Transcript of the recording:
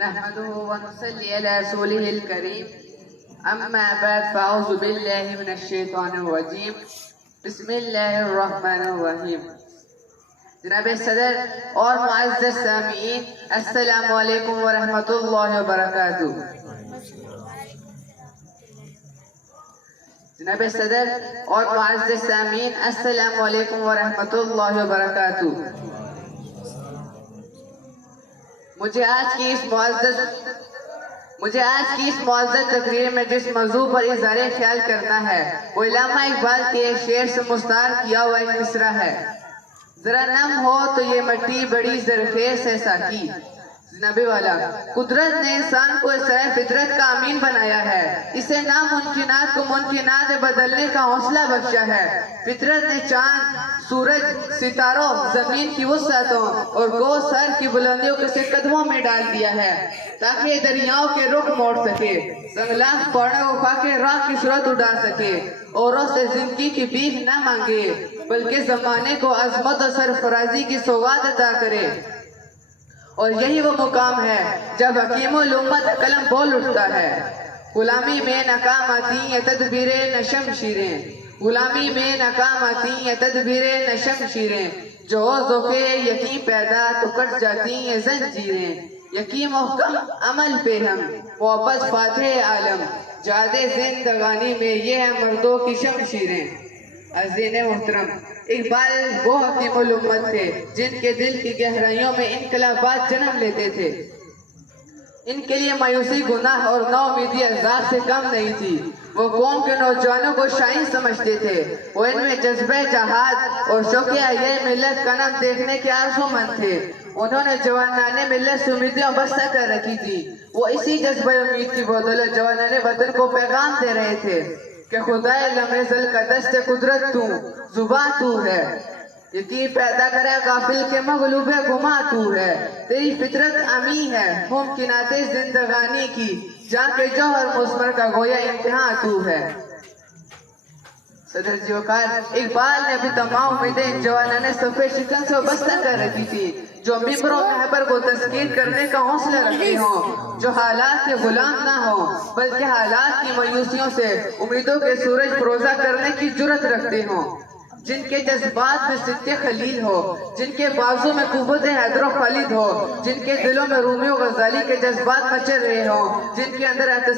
نحمده ونصلي على رسوله الكريم اما بعد فاعوذ بالله من الشیطان الرجیم بسم اللہ الرحمن الرحیم۔ جناب صدر اور معزز سامعین، السلام علیکم ورحمۃ اللہ وبرکاتہ۔ جناب صدر اور معزز سامعین، السلام علیکم ورحمۃ اللہ وبرکاتہ۔ مجھے آج کی اس معزز تقریر میں جس موضوع پر اظہار خیال کرنا ہے وہ علامہ اقبال کے ایک شعر سے مستعار کیا ہوا ایک مصرع ہے۔ ذرا نم ہو تو یہ مٹی بڑی زرخیز ہے ساقی۔ نبی والا، قدرت نے انسان کو سر فطرت کا امین بنایا ہے، اسے ناممکنات کو ممکنات بدلنے کا حوصلہ بخشا ہے۔ فطرت نے چاند، سورج، ستاروں، زمین کی وسعتوں اور گو سر کی بلندیوں کے سے قدموں میں ڈال دیا ہے تاکہ دریاؤں کے رخ موڑ سکے، سنگلاخ پہاڑوں کو کھا کے راہ کی صورت اڑا سکے، اوروں سے زندگی کی بھیک نہ مانگے بلکہ زمانے کو عظمت اور سرفرازی کی سوغات عطا کرے۔ اور یہی وہ مقام ہے جب حکیم الامت قلم بول اٹھتا ہے۔ غلامی میں ناکام آتی ہیں تدبیریں نہ شمشیریں، غلامی میں ناکام آتی ہیں تدبیریں نہ شمشیریں، جو ذوق یقین پیدا تو کٹ جاتی ہیں زنجیریں۔ یقین محکم عمل پہ ہم محبت فاتح عالم، جادِ زندگانی میں یہ ہے مردوں کی شمشیریں۔ عزیزِ محترم، اقبال وہ حکیم الامت تھے جن کے دل کی گہرائیوں میں انقلابات جنم لیتے تھے۔ ان کے لیے مایوسی گناہ اور نا امیدی عذاب سے کم نہیں تھی۔ وہ قوم کے نوجوانوں کو شاہین سمجھتے تھے، وہ ان میں جذبہ جہاد اور شوق یہ ملت کا نام دیکھنے کے آرزومند تھے۔ انہوں نے جوانان ملت سے امیدیں بستہ کر رکھی تھی۔ وہ اسی جذبہ امید کی بدولت جوانان وطن کو پیغام دے رہے تھے کہ خدائے لمحِ ازل کا دست قدرت تو، زباں تو ہے، یقین پیدا کرے غافل کے مغلوب گما تو ہے، تیری فطرت امی ہے ممکنات زندگانی کی، جہاں کے جوہر مثمر کا گویا امتحان تو ہے۔ صدر جی وقار، اقبال نے بھی تمام امیدیں جوانان صفِ شکن سے بستہ کر رکھی تھی جو ممبروں محبر کو تذکیر کرنے کا حوصلہ رکھتے ہوں، جو حالات کے غلام نہ ہوں بلکہ حالات کی مایوسیوں سے امیدوں کے سورج فروزہ کرنے کی جرت رکھتے ہوں، جن کے جذبات میں صدق خلیل ہو، جن کے بازو میں قوت حیدر و خالد ہو، جن کے دلوں میں رومی و غزالی کے جذبات مچل رہے ہوں، جن کے اندر